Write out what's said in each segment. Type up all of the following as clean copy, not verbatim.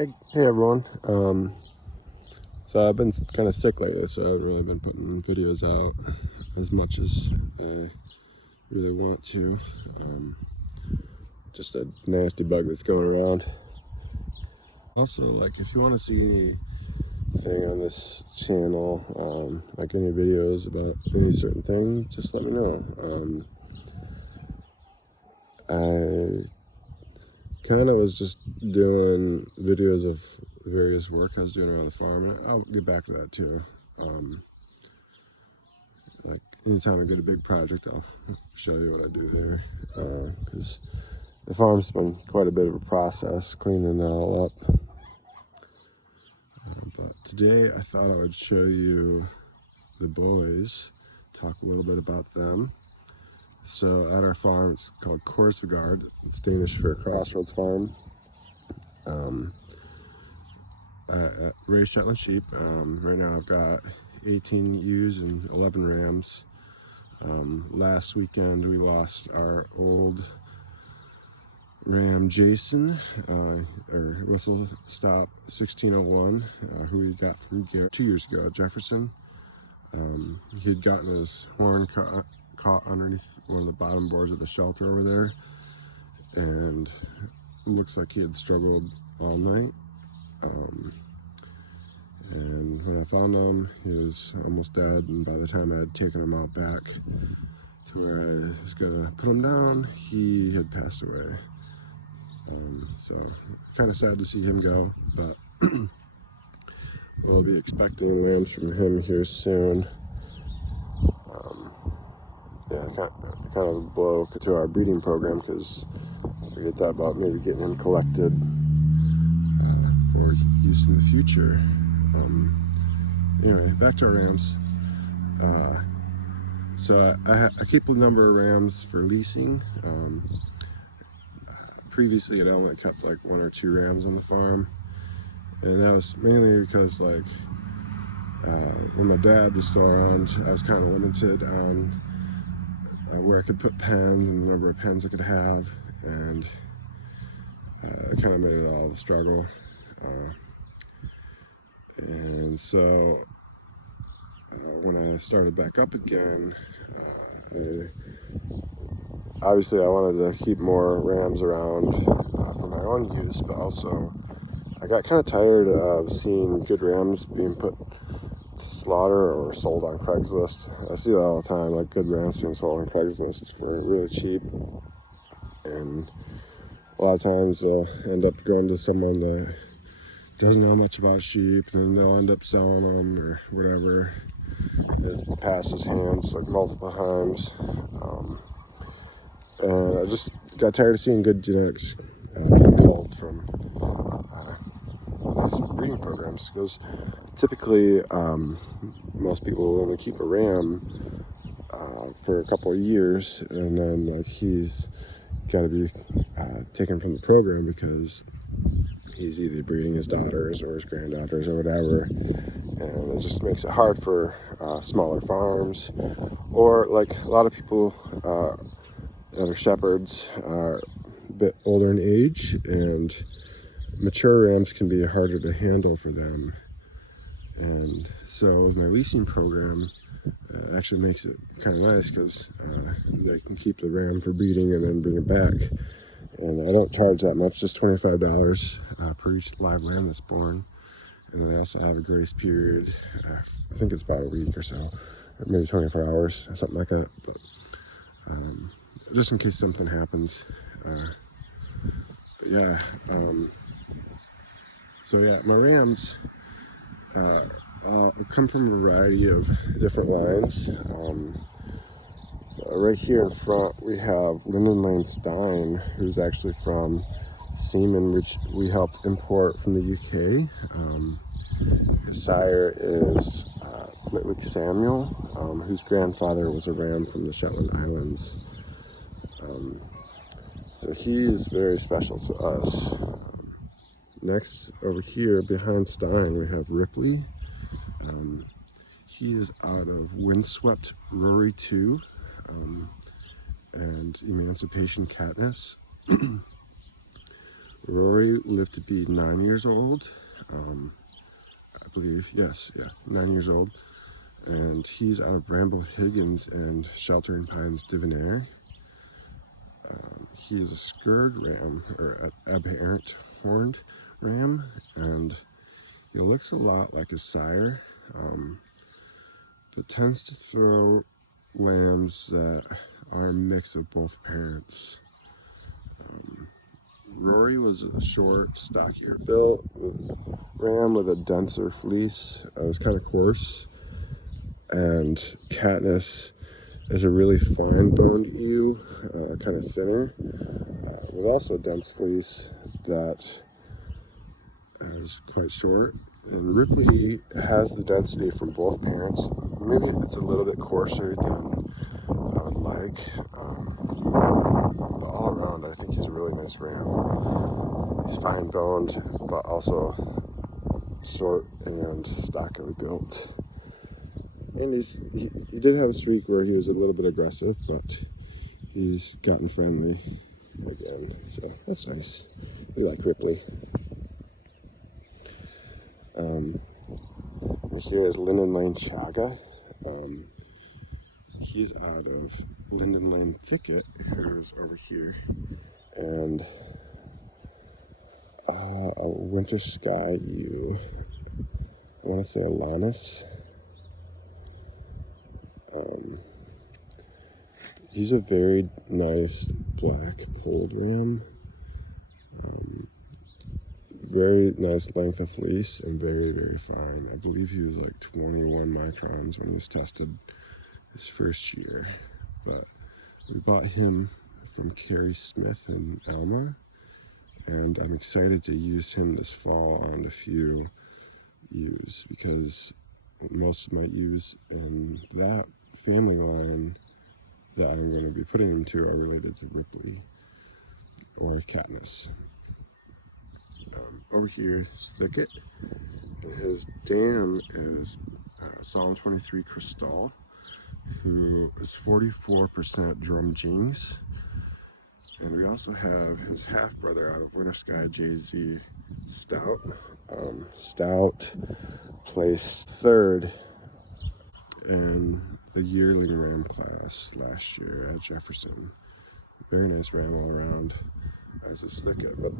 Hey everyone. So I've been kind of sick lately, so I haven't really been putting videos out as much as I really want to. Just a nasty bug that's going around. Also, like, if you want to see anything on this channel, like any videos about any certain thing, just let me know. I kind of was just doing videos of various work I was doing around the farm, and I'll get back to that too. Like anytime I get a big project, I'll show you what I do there, because the farm's been quite a bit of a process cleaning it all up. But today I thought I would show you the boys, talk a little bit about them. So at our farm, it's called Korsvejgaard. It's Danish for Crossroads Farm. I raise Shetland sheep. Right now I've got 18 ewes and 11 rams. Last weekend we lost our old ram Jason, or whistle stop 1601, who we got from Garrett 2 years ago at Jefferson. He had gotten his horn caught underneath one of the bottom boards of the shelter over there, and it looks like he had struggled all night. And when I found him, he was almost dead, and by the time I had taken him out back to where I was gonna put him down, he had passed away. So kind of sad to see him go, but we'll be expecting lambs from him here soon. Yeah, kind of a blow to our breeding program, because we thought about maybe getting him collected for use in the future. Anyway, back to our rams. So I keep a number of rams for leasing. Previously, I'd only kept like 1 or 2 rams on the farm, and that was mainly because, like, when my dad was still around, I was kind of limited on where I could put pens and the number of pens I could have, and it kind of made it all of a struggle. And so when I started back up again, obviously I wanted to keep more rams around for my own use, but also I got kind of tired of seeing good rams being put to slaughter or sold on Craigslist. I see that all the time, like good rams being sold on Craigslist for really cheap, and a lot of times they'll end up going to someone that doesn't know much about sheep, then they'll end up selling them or whatever. It passes hands like multiple times, and I just got tired of seeing good genetics being culled from these breeding programs, because typically most people will only keep a ram for a couple of years, and then like he's got to be taken from the program because he's either breeding his daughters or his granddaughters or whatever, and it just makes it hard for smaller farms, or like a lot of people that are shepherds are a bit older in age, and mature rams can be harder to handle for them. And so with my leasing program, it actually makes it kind of nice, because they can keep the ram for breeding and then bring it back. And I don't charge that much, just $25 per each live lamb that's born. And then I also have a grace period. I think it's about a week or so, or maybe 24 hours, or something like that. But just in case something happens. But yeah, so yeah, my rams come from a variety of different lines. So right here in front we have Lyndon Lane Stein, who's actually from semen which we helped import from the UK. His sire is Flitwick Samuel, whose grandfather was a ram from the Shetland Islands. So he is very special to us. Next, over here behind Stein, we have Ripley. He is out of Windswept Rory 2 and Emancipation Katniss. Rory lived to be 9 years old. I believe, yes, yeah, 9 years old. And he's out of Bramble Higgins and Sheltering Pines Divonair. He is a scourge ram, or an aberrant horned ram, and he looks a lot like his sire, but tends to throw lambs that are a mix of both parents. Rory was a short, stockier built ram with a denser fleece. It was kind of coarse. And Katniss is a really fine-boned ewe, kind of thinner, with also a dense fleece that is quite short. And Ripley has the density from both parents. Maybe it's a little bit coarser than I would like. But all around, I think he's a really nice ram. He's fine-boned, but also short and stockily built. And he did have a streak where he was a little bit aggressive, but he's gotten friendly again. So that's nice. We like Ripley. Here is Linden Lane Chaga. He's out of Linden Lane Thicket, who's over here. And a Winter Sky ewe. I want to say Alanis. He's a very nice black polled ram. Very nice length of fleece and very, very fine. I believe he was like 21 microns when he was tested his first year. But we bought him from Carrie Smith in Alma, and I'm excited to use him this fall on a few ewes, because most of my ewes in that family line that I'm going to be putting him to are related to Ripley or Katniss. Over here is Thicket. His dam is Psalm 23 Crystal, who is 44% Drum Jinx. And we also have his half-brother out of Winter Sky, Jay-Z Stout. Stout placed third in the yearling ram class last year at Jefferson. Very nice ram all around, as is Thicket. But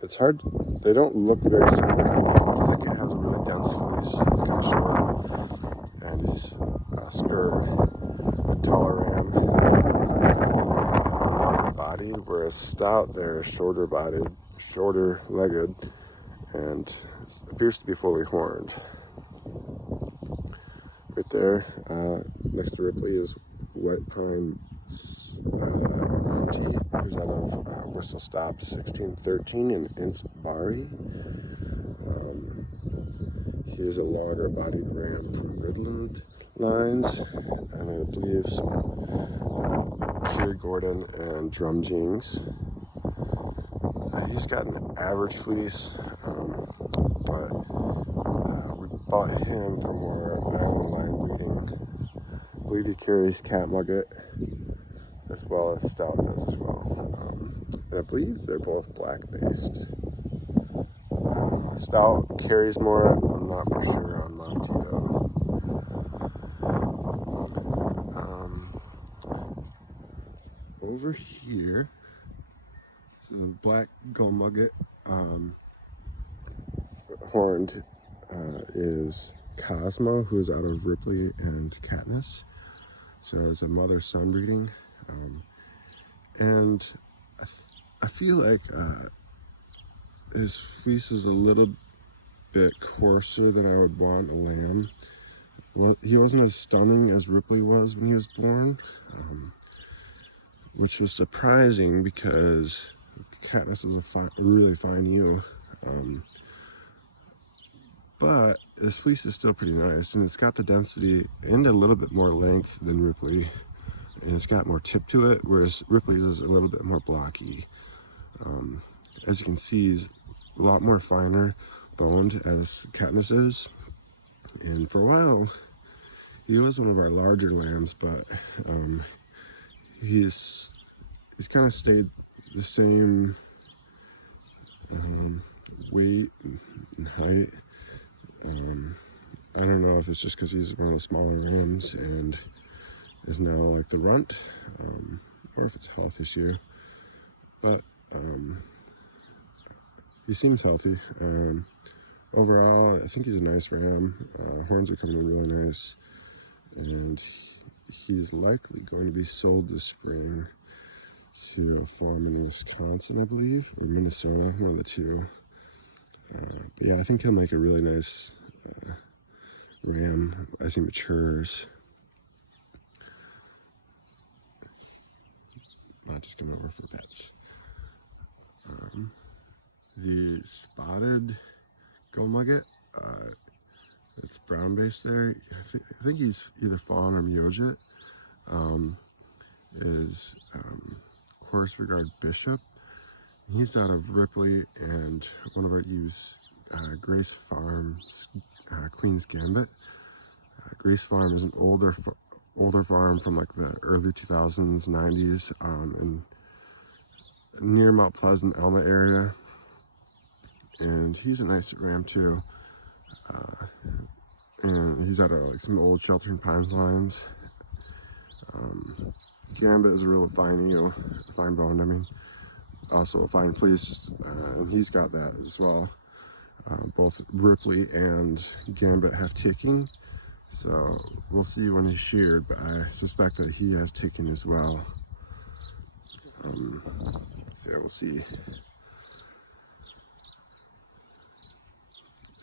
it's hard, they don't look very similar. Thicket has a really dense fleece, it's kind of short, and he's scourge, a taller ram, longer bodied, whereas Stout, they're shorter bodied, shorter legged, and appears to be fully horned. Right there, next to Ripley, is White Pine Mountie, who's out of Whistle Stop 1613 in Innsbari. He is a longer bodied ram from Ridland lines, and I believe some Pierre Gordon and Drum Jeans. He's got an average fleece, but we bought him from our Island Line breeding. I believe he carries Cat Mugget as well as Stout does as well. And I believe they're both black based. Stout carries more, I'm not for sure on Monty though. Over here, so the black gull mugget horned is Cosmo, who's out of Ripley and Katniss. So it's a mother-son breeding. And I feel like his fleece is a little bit coarser than I would want a lamb. Well, he wasn't as stunning as Ripley was when he was born, which was surprising because Katniss is a really fine ewe. But his fleece is still pretty nice, and it's got the density and a little bit more length than Ripley, and it's got more tip to it, whereas Ripley's is a little bit more blocky. As you can see, he's a lot more finer boned as Katniss is, and for a while he was one of our larger lambs, but he's kind of stayed the same weight and height. I don't know if it's just because he's one of the smaller rams and is now like the runt, or if it's a health issue. But he seems healthy. Overall, I think he's a nice ram. Horns are coming in really nice, and he's likely going to be sold this spring to a farm in Wisconsin, I believe, or Minnesota, one of the two. But yeah, I think he'll make a really nice ram as he matures. Not just coming over for pets. The spotted gold nugget, it's brown based there. I think he's either fawn or Miojet. Is Korsvejgaard Bishop. He's out of Ripley, and one of our ewes, Grace Farms, Queen's Gambit. Grace Farm is an older farm from like the early 2000s, 90s, in near Mount Pleasant, Elma area. And he's a nice ram too. And he's out of like some old Sheltering Pines lines. Gambit is a real fine eel, fine boned, I mean. Also a fine fleece, and he's got that as well. Both Ripley and Gambit have ticking, so we'll see when he's sheared, but I suspect that he has ticking as well. So yeah, we'll see.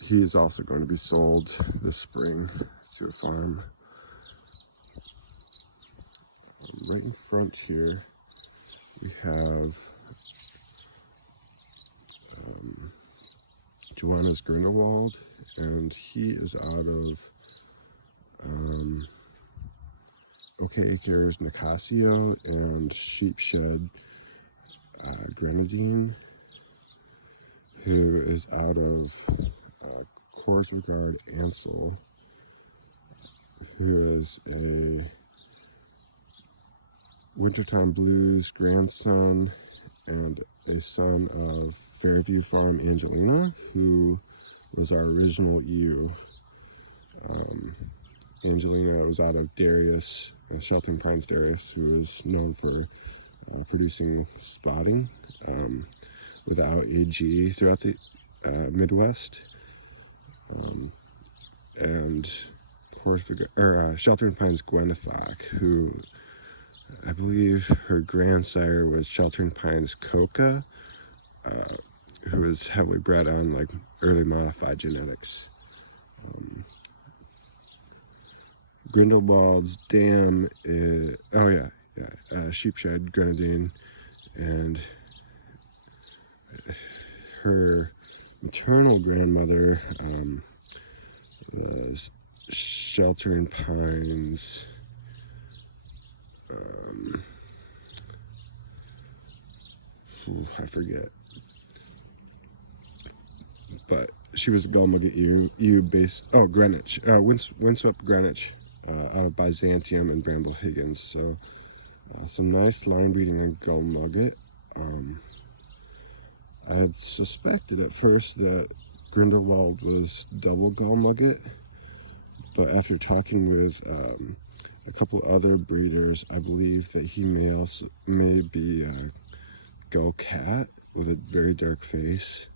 He is also going to be sold this spring to a farm. Right in front here, we have Joanna's Grindelwald, and he is out of OK Acres, Nicasio, and Sheepshed Grenadine, who is out of Korsvejgaard Ansel, who is a Wintertime Blues grandson and a son of Fairview Farm Angelina, who was our original ewe. Angelina was out of Darius, Shelton Pines Darius, who is known for producing spotting without AG throughout the Midwest. And Sheltering Pines Gwenethok, who I believe her grandsire was Sheltering Pines Coca, who was heavily bred on like early modified genetics. Grindelwald's dam is, Sheepshed Grenadine, and her maternal grandmother was Sheltering Pines. I forget, but she was a Gullmugget ewe based. Oh, Greenwich, windswept Greenwich, out of Byzantium and Bramble Higgins. So some nice line breeding on Gullmugget. I had suspected at first that Grindelwald was double Gullmugget, but after talking with a couple other breeders, I believe that he may be a Gull Cat with a very dark face.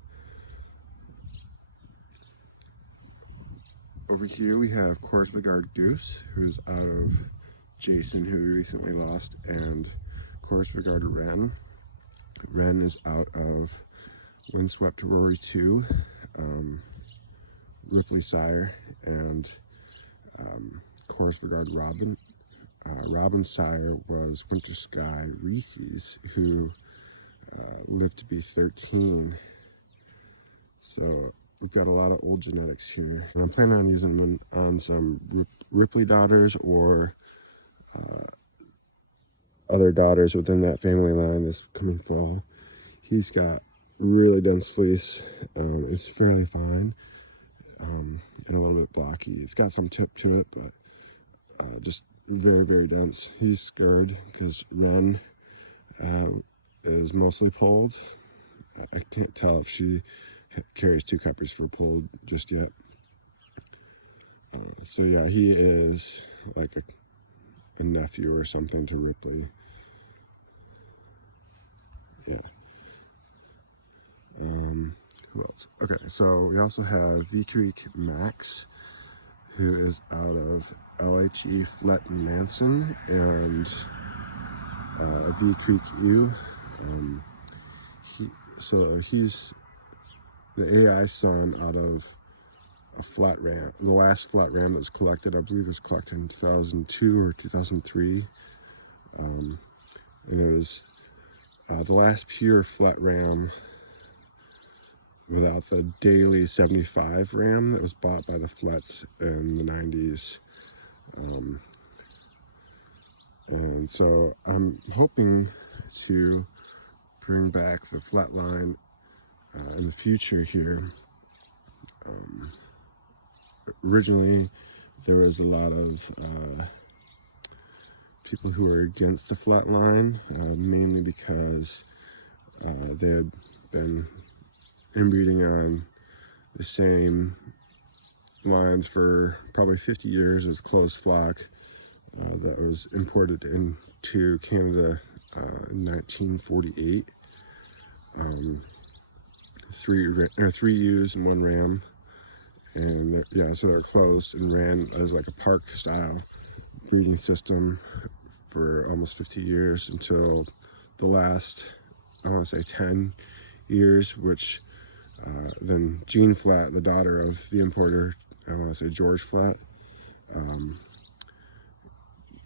Over here we have Korsvejgaard Goose, who's out of Jason, who we recently lost, and Korsvejgaard Wren. Wren is out of Windswept Rory 2, Ripley Sire, and Korsvejgaard Robin. Robin's sire was Winter Sky Reese's, who lived to be 13. So we've got a lot of old genetics here. And I'm planning on using them on some Ripley daughters or other daughters within that family line this coming fall. He's got really dense fleece. It's fairly fine and a little bit blocky. It's got some tip to it, but just very, very dense. He's scared because Wren is mostly polled. I can't tell if she carries 2 coupers for pull just yet. So yeah, he is like a nephew or something to Ripley. Yeah. Who else? Okay, so we also have V Creek Max, who is out of LHE Flet Manson, and V Creek U. He's the AI son out of a flat ram. The last flat ram that was collected, I believe, was collected in 2002 or 2003. And it was the last pure flat ram without the daily 75 ram that was bought by the flats in the 90s. And so I'm hoping to bring back the flat line in the future here. Originally, there was a lot of people who were against the flat line, mainly because they had been inbreeding on the same lines for probably 50 years. It was a closed flock that was imported into Canada in 1948. 3 ewes and 1 ram, and so they're closed and ran as like a park style breeding system for almost 50 years until the last, I want to say 10 years, which then Jean Flat, the daughter of the importer, I want to say George Flat,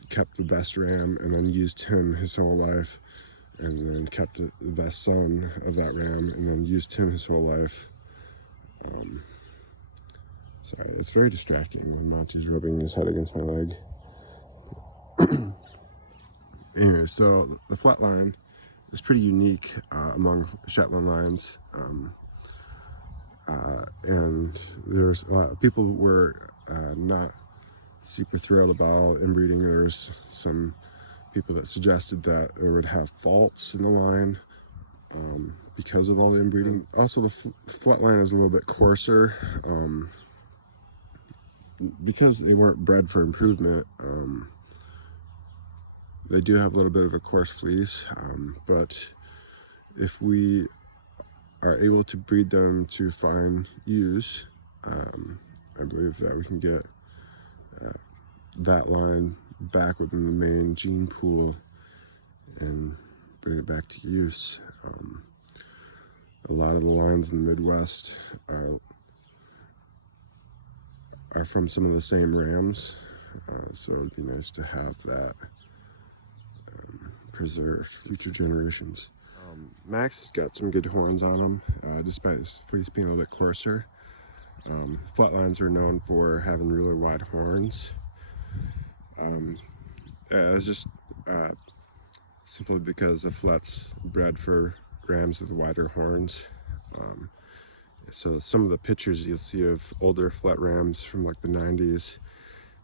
kept the best ram and then used him his whole life, and then kept the best son of that ram and then used him his whole life. Sorry, it's very distracting when Monty's rubbing his head against my leg. Anyway, so the flat line is pretty unique among Shetland lines. And there's a lot of people who were not super thrilled about inbreeding. There's some people that suggested that it would have faults in the line because of all the inbreeding. Also, the flat line is a little bit coarser because they weren't bred for improvement. They do have a little bit of a coarse fleece, but if we are able to breed them to fine ewes, I believe that we can get that line back within the main gene pool and bring it back to use. A lot of the lines in the Midwest are from some of the same rams, so it'd be nice to have that preserved for future generations. Max has got some good horns on him, despite his fleece being a little bit coarser. Flatlines are known for having really wide horns. It's just simply because the flats bred for rams with wider horns. So some of the pictures you'll see of older flat rams from like the 90s,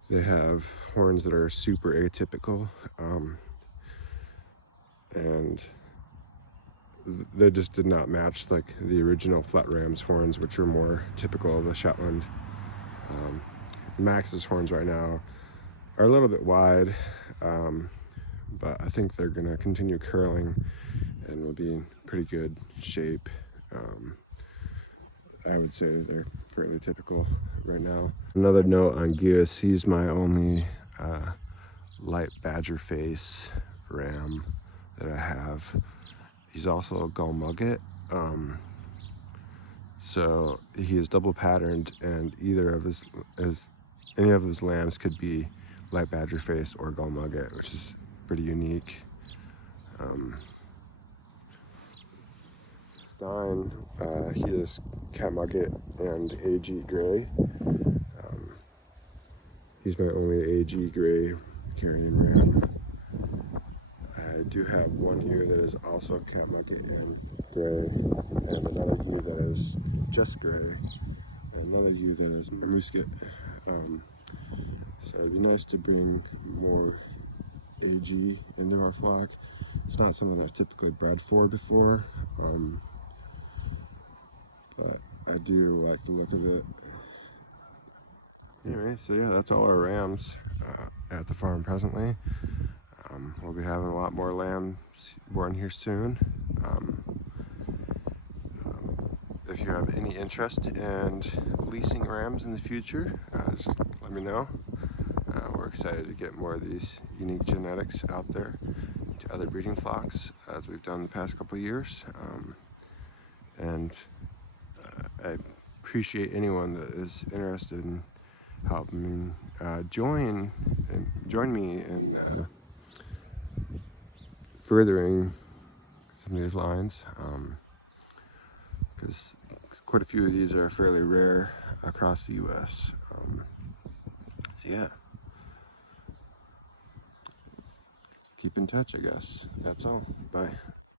they have horns that are super atypical, and they just did not match like the original flat ram's horns, which are more typical of the Shetland. Max's horns right now are a little bit wide, but I think they're gonna continue curling and will be in pretty good shape. I would say they're fairly typical right now. Another note on Goose, he's my only light badger face ram that I have. He's also a gull mugget, so he is double patterned, and either of any of his lambs could be light badger faced or gull mugget, which is pretty unique. Stein, he is cat mugget and AG gray. He's my only AG gray carrion ram. I do have one ewe that is also cat mugget and gray, and another ewe that is just gray, and another ewe that is a musket. So it'd be nice to bring more AG into our flock. It's not something I've typically bred for before. but I do like the look of it. Anyway, so yeah, that's all our rams at the farm presently. We'll be having a lot more lambs born here soon. If you have any interest in leasing rams in the future, just let me know. We're excited to get more of these unique genetics out there to other breeding flocks, as we've done the past couple of years. And I appreciate anyone that is interested in helping join me in furthering some of these lines, because quite a few of these are fairly rare across the U.S. So yeah, keep in touch, I guess. That's all. Bye.